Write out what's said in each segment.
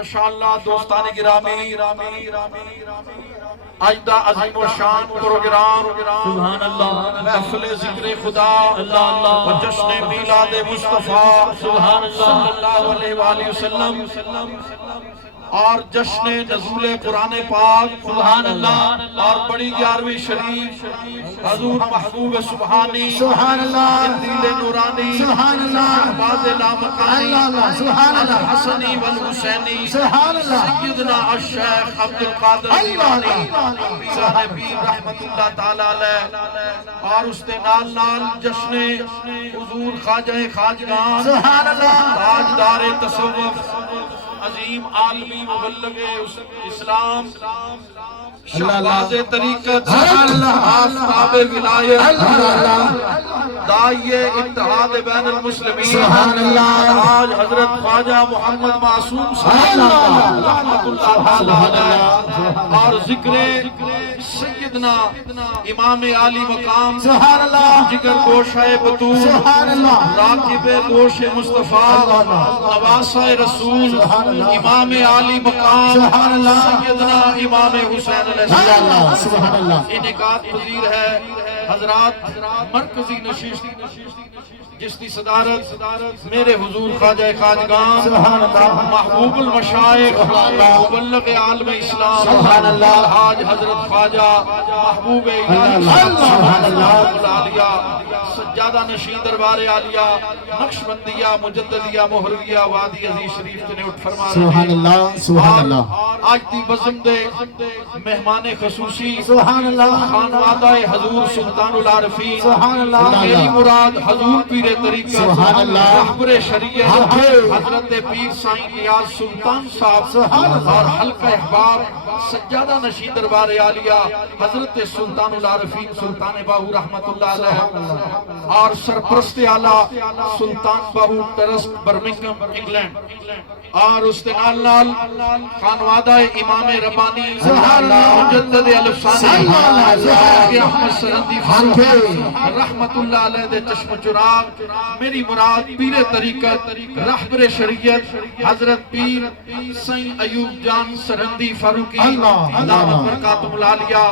माशाअल्लाह दोस्तान गिरामी आज दा अजीम व शान प्रोग्राम सुभान अल्लाह महफिल ज़िक्र खुदा अल्लाह अल्लाह व जश्न मिलाद मुस्तफा सुभान अल्लाह सल्लल्लाहु अलैहि वसल्लम और जश्न नज़ूल कुरान पाक सुभान अल्लाह और बड़ी 11वीं शरीफ हजूर महबूब सुभानी सुभान अल्लाह दिल नूरानी सुभान अल्लाह बाज़ लामकानी अल्लाह सुभान अल्लाह हसनी वल हुसैनी सुभान अल्लाह सय्यदना अश-शेख अब्दुल कादिर जीलानी साहिब रहमतुल्लाह तआला अलैह और उसके नाल नाल जश्न हुजूर ख्वाजा खाजगान सुभान अल्लाह ताजदार तसव्वुफ अजीम आलमी मुबल्लिग़े इस्लाम शहबाज़े तरीक़त आफ़ताबे विलायत दाइये इत्तेहाद बैनुल मुस्लिमीन सुभान अल्लाह आज हज़रत ख्वाजा मोहम्मद मासूम रहमतुल्लाह अलैह और ज़िक्र सय्यदना इमाम आली मकाम सुभान अल्लाह जिगर गोशाए बतूल सुभान अल्लाह राकिबे गोश मुस्तफा नवासाए रसूल इमाम आली मकाम सुभान अल्लाह सय्यदना इमाम हुसैन अलैहिस्सलाम सुभान अल्लाह इनकात पजीर है हजरात मरकजी नशीस्त जिसकी सदारत मेरे हुजूर ख्वाजा खाजगान सुभान अल्लाह महबूबुल मशाइख मुबल्लिग़ आलम इस्लाम सुभान अल्लाह आज हजरत ख्वाजा महबूब इलाही सुभान अल्लाह आलिया सज्जादा नशीं दरबार आलिया नक्शबंदिया मुजद्ददिया मोहरविया वादी अजीज शरीफ ने उठ फरमा सुभान अल्लाह आज दी बज़म दे मेहमान खसूसी सुभान अल्लाह खानवादाए हजूर सुल्तानुल आरिफीन सुभान अल्लाह मेरी मुराद हजूर पीर तरीक़त सुभान अल्लाह रहबरे शरीयत हजरत पीर साईं नियाज़ सुल्तान साहब और हल्का अहबाब सज्जादा नशीं दरबार आलिया हजरत सुल्तानुल आरिफीन सुल्तान बाहू रहमतुल्लाह अलैह और सरपरस्त आला सुल्तान बाहू ट्रस्ट बर्मिंघम इंग्लैंड और उसके नाल नाल खानवादाए इमाम रब्बानी मुजद्दिद अल-अफ़सानी अहमद सरंदी रहमतुल्लाह अलैह दे चश्म चिराग मेरी मुराद पीर तरीक़त रहबरे शरीयत हजरत पीर साईं अयूब जान सरंदी फारूकी दामत बरकातुहुल आलिया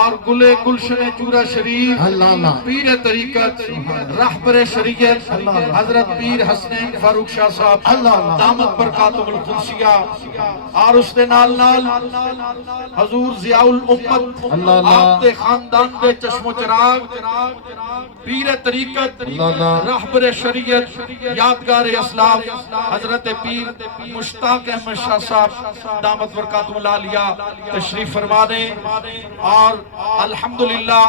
और गुले गुलशन चूरा शरीफ पीर तरीक़त रहबरे शरीयत हजरत पीर हसनैन फारूक शाह साहब दामत बरकातुहुल कुदसिया और उसके नाल नाल हजूर ज़ियाउल उम्मत आपके खानदान दे चश्मो चिराग पीर तरीक़त रहबरे शरीयत यादगार इस्लाम हजरत पीर मुश्ताक अहमद शाह साहब दामत बरकातुहुल आलिया तशरीफ फरमा दें और अल्हम्दुलिल्लाह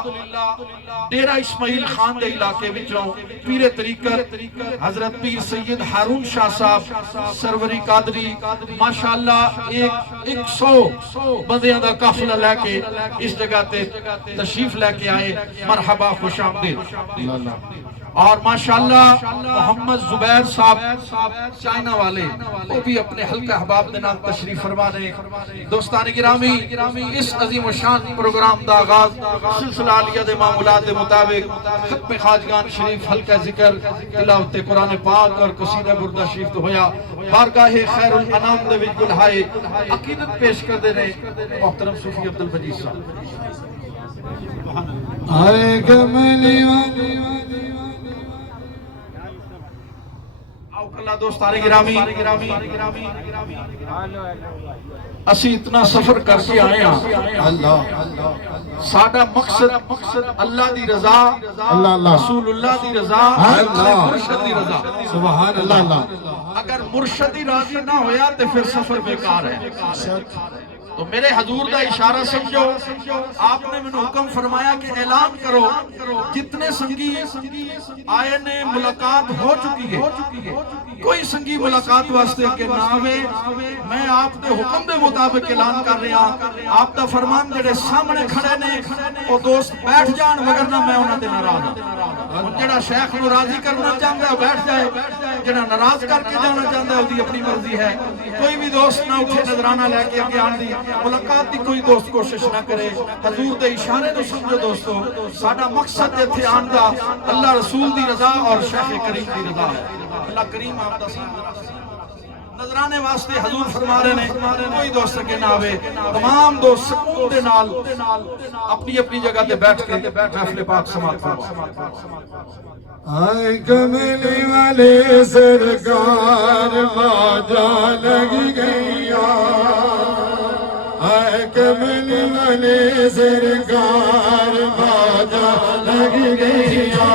डेरा इस्माइल खान दे इलाके विचों पीर तरीक़त हजरत पीर सैयद हारून शाह साहब सरवरी कादरी माशाअल्लाह 100 बंदियां दा काफिला लेके इस जगह ते तशरीफ लेके आए मरहबा खुशामदीद और माशाअल्लाह मोहम्मद जुबैर साहब चाइना वाले वो भी अपने हल्का अहबाब के नाम तशरीफ फरमा ने। दोस्तान गिरामी, इस अजीम शान प्रोग्राम का आगाज सिलसिला आलिया दे मामूलात के मुताबिक खत्म खाजगान शरीफ, हल्का जिक्र, तिलावत कुरान पाक और कसीदा बुरदा शरीफ तो होया। बारगाहे खैरुल अनाम दे विच बुलाए अकीदत पेश कर दे रहे मोहतरम सूफी अब्दुल मजीद साहब। आए कमली दोस्तारे गिरामी, असी इतना सफर करके आए हैं। साडा मकसद अल्लाह दी रजा, रसूलुल्लाह दी रजा, मुर्शद दी रजा। सुभान अल्लाह। अगर मुर्शद ही राजी ना होया तो फिर सफर बेकार है। तो मेरे हजूर का इशारा समझो, आपने मैंने हुक्म फरमाया कि ऐलान करो जितने संगी आए ने मुलाकात हो चुकी है, कोई संगी मुलाकात वास्ते अगे ना आवे। मैं आपके हुक्म के मुताबिक ऐलान कर रहा, आपका फरमान जेडे सामने खड़े ने वो दोस्त बैठ जान, वगरना मैं उन्होंने नाराज हूं। जेड़ा शेख नूं राजी करना चाहता है बैठ जाए, जेड़ा नाराज करके जाना चाहता है उसकी अपनी मर्जी है। कोई भी दोस्त ना उठे नजराना लैके अगे आने दी मुलाकात की कोई दोस्त कोशिश ना करे। हजूर के इशारे को समझो दोस्तों, साडा मकसद इत्थे आने का अल्लाह रसूल की रजा और शेख करीम की रजा है। अल्लाह करीम आपदा नजराने वास्ते हजूर फरमा रहे ने कोई दोस्त अगे ना आवे। तमाम दोस्त सुकून दे नाल अपनी अपनी जगह पे बैठ के महफिल पाक समाप्त फरमाओ। आए कमली वाले सरकार बाजा लग गईया, आए कमली वाले सरकार बाजा लग गईया।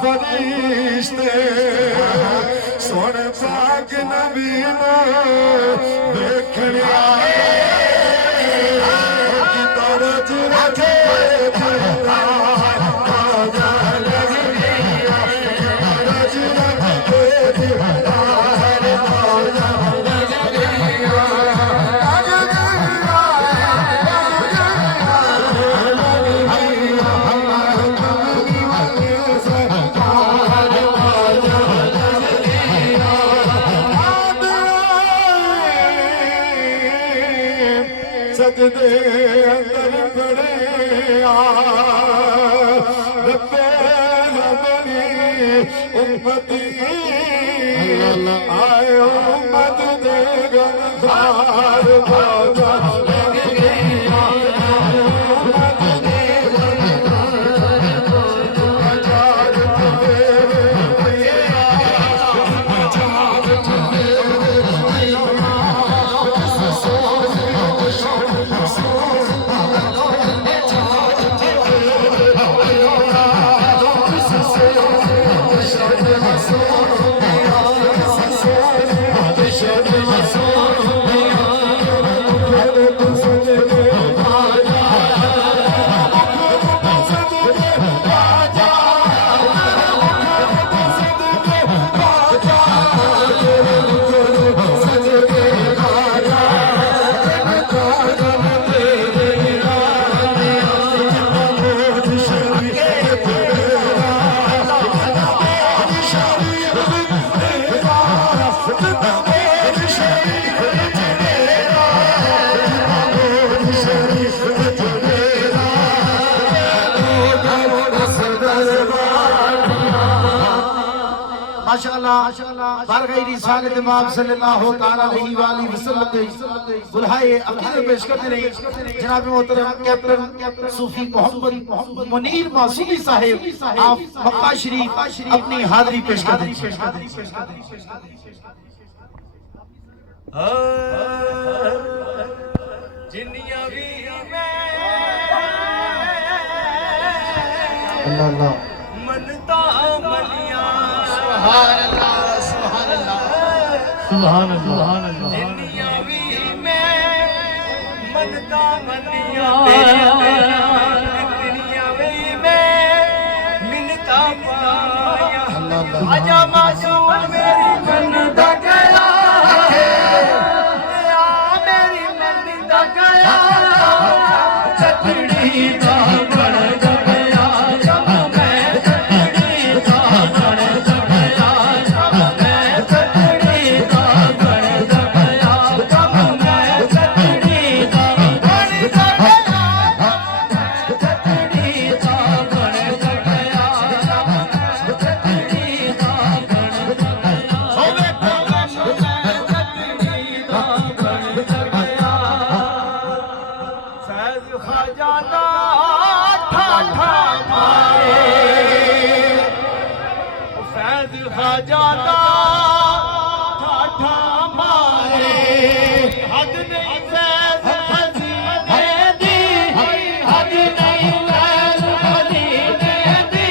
फरिश्ते सोने पाक नबी देखने आए तरज रखे सजदे अंदर बड़े रब्बे बनी उम्मती आए उम्मत दे गनदार बाजा लग गया। माशाअल्लाह बारगाह रिसालत इमाम सल्लल्लाहु तआला अलैहि वसल्लम के बुलाए अकीदत पेश करते रहे जनाब मोहतरम कैप्टन सूफी मोहम्मद मुनीर मासूमी साहब आप मक्का शरीफ अपनी हाजिरी पेश करते हैं। जिन्नियां भी अल्लाह अल्लाह मनता मलियां सुभान अल्लाह सुभान अल्लाह सुभान अल्लाह जिन्नियां भी मनता मलियां तेरियां जिन्नियां भी मिन्नता पाया आजा मासूम मेरी मनता गया मेरी मनता गया चतड़ी दा बड़ गया जाता ठाठा मारे हद नहीं फैज़ हसीने दी हद नहीं फैज़ हसीने दी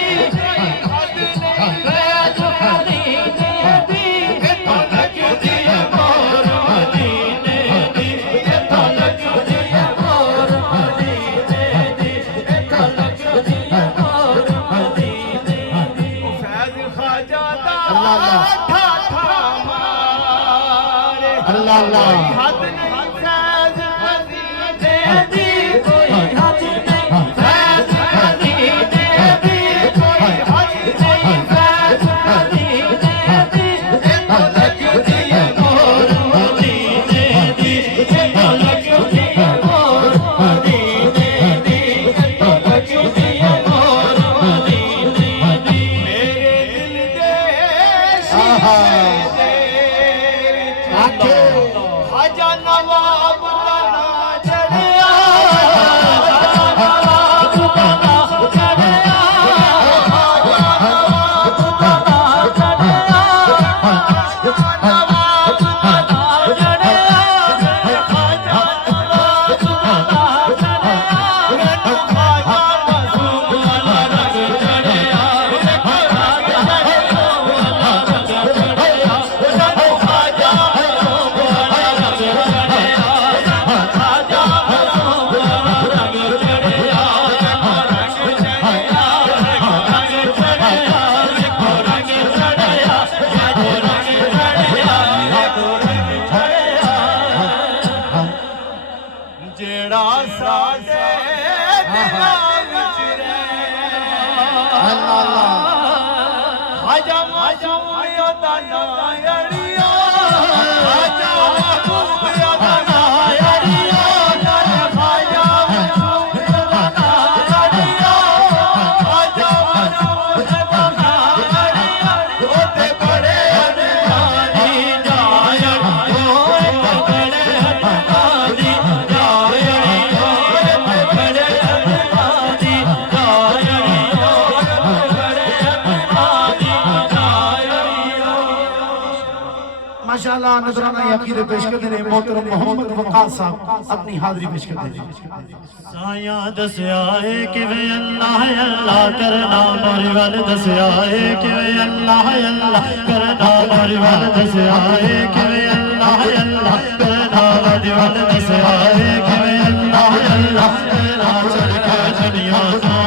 हद नहीं फैज़ हसीने दी इत्थों लगदी है मोर मदीने दी इत्थों लगदी है मोर मदीने दी इत्थों लगदी है मोर मदीने दी फैज़ ख्वाजा अल्लाह हद नहीं फैज़ हसीने दी कोई हद नहीं फैज़ हसीने दी कोई हद नहीं फैज़ हसीने दी इत्थों लगदी है मोर मदीने दी इत्थों लगदी है मोर मदीने दी इत्थों लगदी है मोर मदीने दी मेरे दिल दे शीशे दे खाजा नवाब दा ना चढ़िया नवाब दा ना चढ़िया नवाब दा ना चढ़िया नवाब दा ना चढ़िया खाजा नवाब दा ना चढ़िया खाजा मासूम वाला रंग चढ़िया खाजा मासूम वाला रंग चढ़िया खाजा जेड़ा साडे दिलां विच रहे खाजा मासूम ओदा नां अड़िया खाजा मासूम ओदा नां अड़िया खाजा मासूम ओदा नां अड़िया खाजा मासूम ओदा नां अड़िया ओते बड़े अनजानी जायन ओए बड़े अनजानी जायन ओए बड़े अनजानी जायन ओए बड़े अनजानी माशाअल्लाह नजराना अकीदत पेश करते हैं मोहतरम मोहम्मद वक़ास साहब अपनी हाजिरी पेश करते हैं। साया दसिया है किवें अल्लाह अल्लाह करना मोरी वल दसिया है किवें अल्लाह अल्लाह करना मोरी वल दसिया है किवें अल्लाह अल्लाह करना मोरी वल दसिया है किवें अल्लाह अल्लाह करना चढ़ के दुनिया दा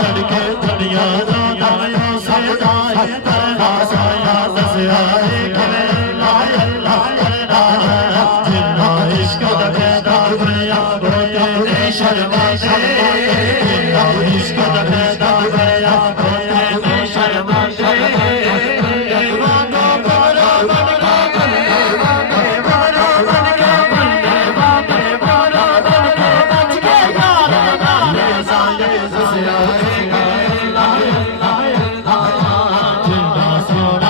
चढ़ के दुनिया दा दायो सजाए करना साया दसिया है किवें अल्लाह अल्लाह करना जिन्ना इश्क दा पैदा होया बोते शर्मा दे इश्क दा पैदा होया बोते शर्मा दे दीवानो बड़ा बन के बंदे बड़ा बन के बंदे बड़ा बन के बच के यार नाले साले दसिया है जिन्ना सोना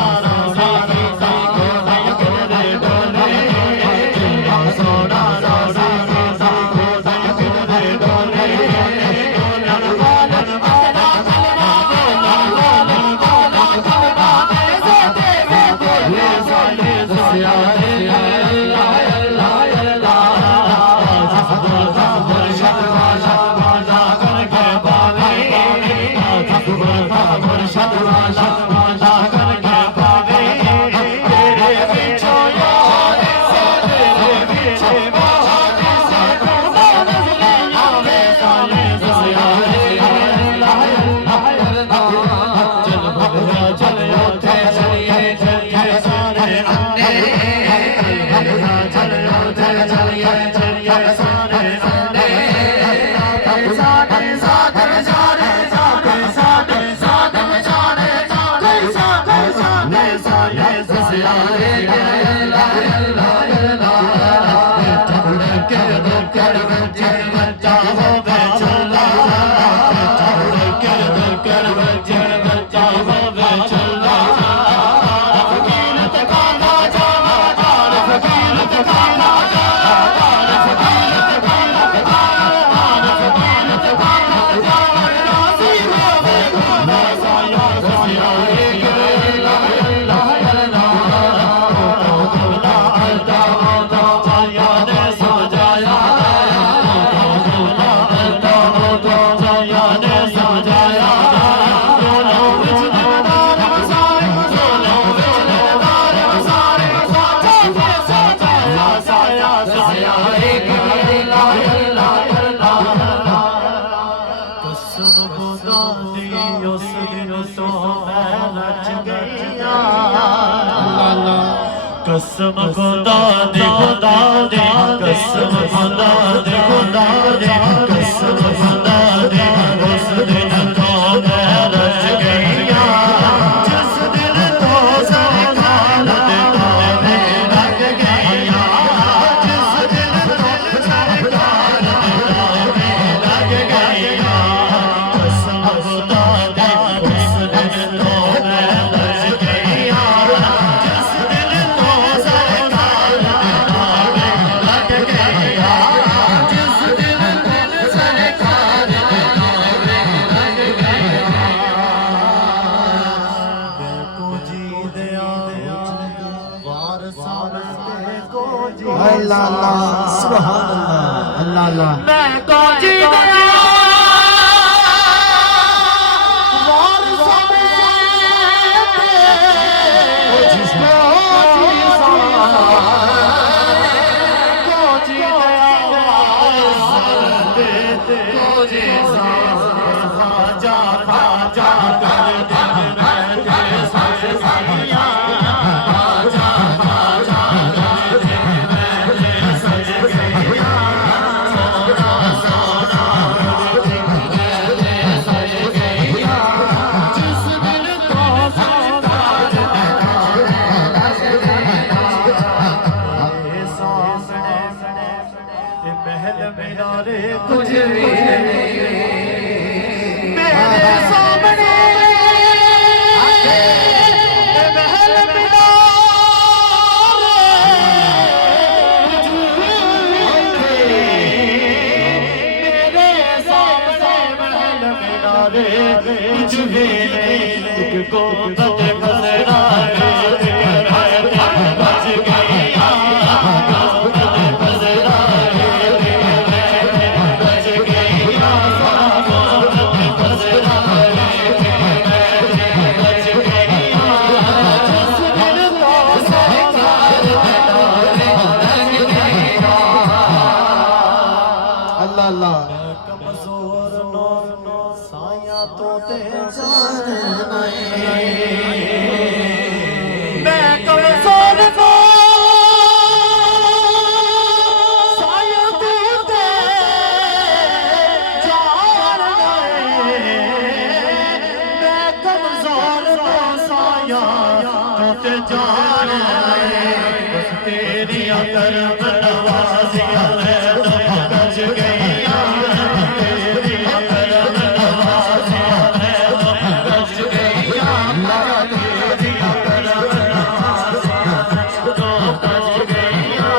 कसम खुदा दे खुदा दे कसम खुदा दे खुदा दे कसम खुदा दे उस दिन तो मैं रच गईया जिस दिन तो सरकार दे तावे लग गईया जिस दिन तो सरकार दे तावे लग गईया कसम खुदा दे उस दिन तो मैं रच गईया जिस दिन तो सरकार दे तावे लग गईया जिस दिन सरकार दे तावे लग गईया को जी दिया वारसा को जी अल्लाह अल्लाह सुभान अल्लाह अल्लाह अल्लाह मैं को जी दिया कुछ भी मेरे सामने महल मीनारे कुछ भी नहीं को बच खसरा बच गया अल्लाह कमजोर नो साया तो ते जान नहीं मैं कमजोर नो साया तो ते जान नहीं मैं कमजोर नो साया तो ते जान नहीं बस तेरी अगर नवाजियां है तो बच गईया तेरी अगर नवाजियां है तो बच गईया तेरी अगर नवाजियां तो बच गईया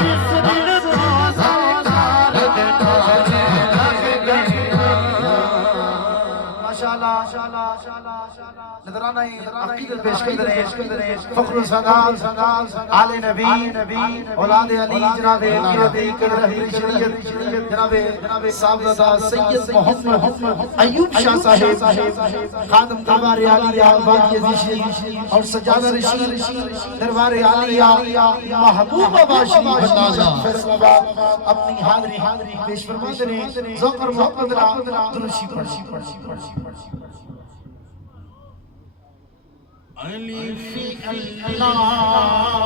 जिस दिन तो सरकार दे तावे लग गईया माशाल्लाह नजराना अकीदत पेश कर रहे हैं फखरुल सगाल आले नबी औलाद अली जनाब शरीयत जनाब साहबजादा सैयद मोहम्मद अयूब शाह साहिब खादम दरबार आलिया बाकी शरीफ और सजादा रशीद दरबार आलिया महबूबा बाशी फैसलाबाद अपनी हाजिरी पेश फरमाते हैं ज़ौक़ और मोहब्बत दुरूशी पढ़ी अलिफ अल्लाह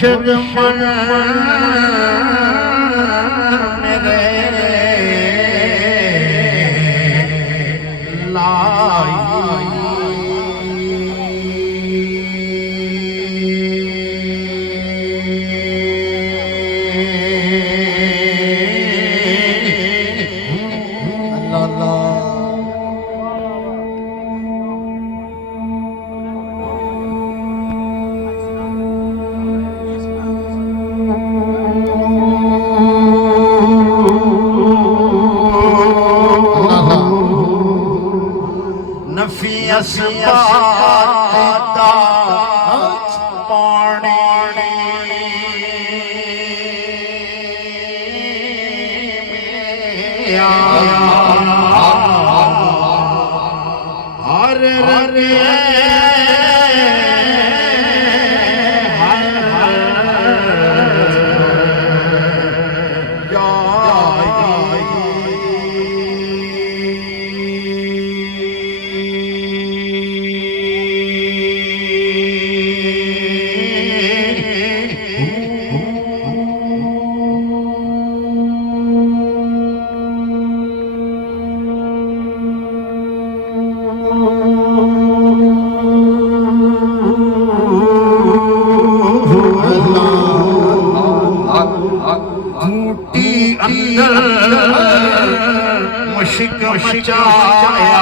मुर्शिद मन मेरे असबाता पानी हर रे अंदर मुश्क मचाया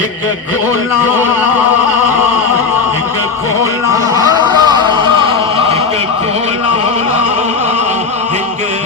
एक गोला एक गोला एक गोला एक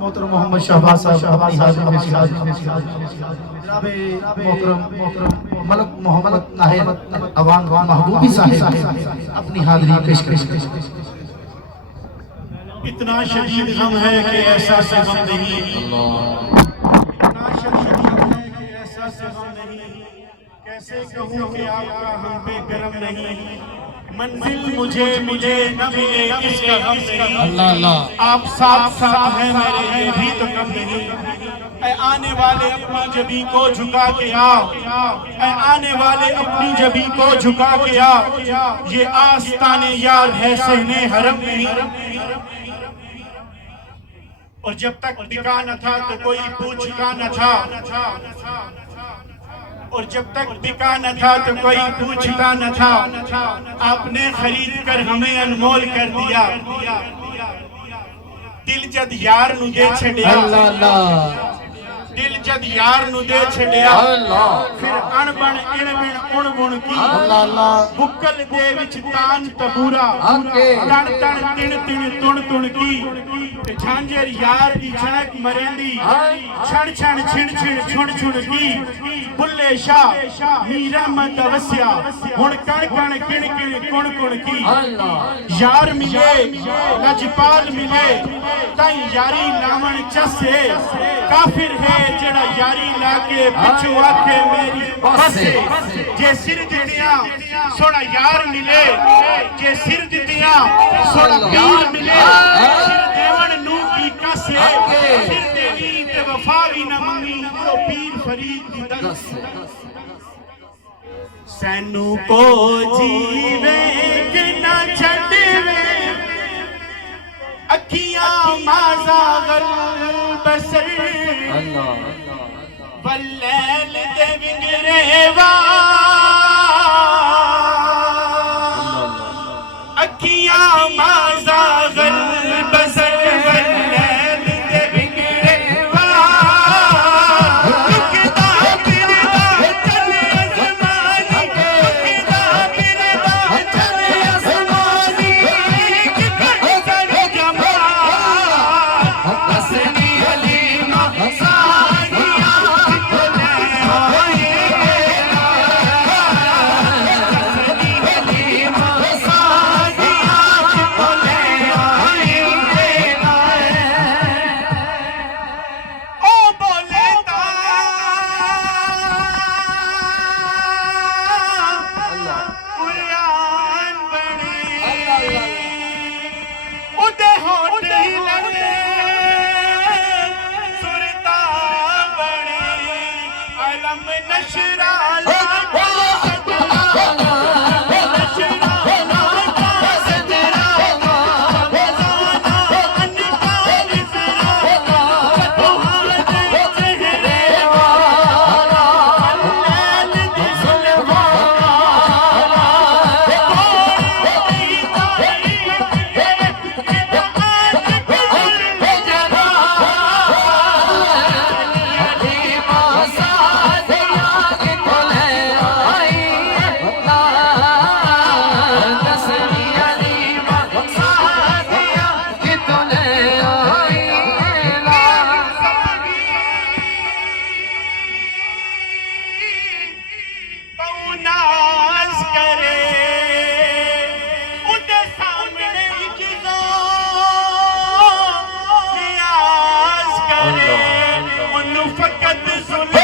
मोहतरम मोहम्मद शहबाज साहब अपनी हाजिरी में जनाब मोहतरम मलक मोहम्मद नाहिर अवान महबूबी साहब अपनी हाजिरी पेश करें। इतना शदीद गम है कि ऐसा से गम नहीं, इतना शदीद गम है कि ऐसा से गम नहीं, कैसे कहूँ कि आपका हम पे करम नहीं, मंजिल मुझे मुझे न मिले इसका गम नहीं, अल्लाह अल्लाह आप साथ साथ हैं मेरे ये भी तो कम नहीं, ऐ आने वाले अपनी जबी को झुका के आओ, ऐ आने वाले अपनी जबी को झुका के आओ, ये आस्ताने यार है सहने हरम नहीं, और जब तक बिका न था तो कोई पूछता न था, और जब तक बिका न था तो कोई पूछता न था, आपने खरीद कर हमें अनमोल कर दिया, दिल जद यार नु दे छड़िया, दिल जद यार नु दे छड़िया, फिर अणबण इणबिण उणबुण की, बुक्कल दे विच तान तबूरा, तण तण तिण तिण तुण तुण की, झांझर यार दी झणक मरेंदी, छण छण छिण छिण छुण छुण की, बुल्ले शाह मीर अहमद वस्या, हुण कण कण किण किण कुण कुण की, यार मिले लजपाल मिले, ताई यारी लावण चसे, काफिर है जड़ा यारी लाके पिछू आके मेरी बसे, जे सिर दितिया सोना यार मिले, जे सिर दितिया सोना पीर मिले, सिर देवन नू की कसे, सिर देवी ते वफा भी न मंगी, तो पीर फरीद दी दस, सैनू को जीवे कि ना छड़वे, अखियां माज़ागल बसर, वल्लैल दे विंगरेवा, अखियां माज़ागल बसर, वल्लैल दे विंगरेवा, किदा बिरदा चले आसमानी, किदा बिरदा चले आसमानी, किदा सर जमा हसनी हलीमा सानिया बोले आए, हसनी हलीमा सानिया बोले आए, ओ बोले ता कुरान बने, उदे होठ ही लगे, सुरता बने, अलम नशरा लागा सदरा, नशरा लागा सदरा, बेजाना अनका विसरा, रे, उन्हों फकत सुने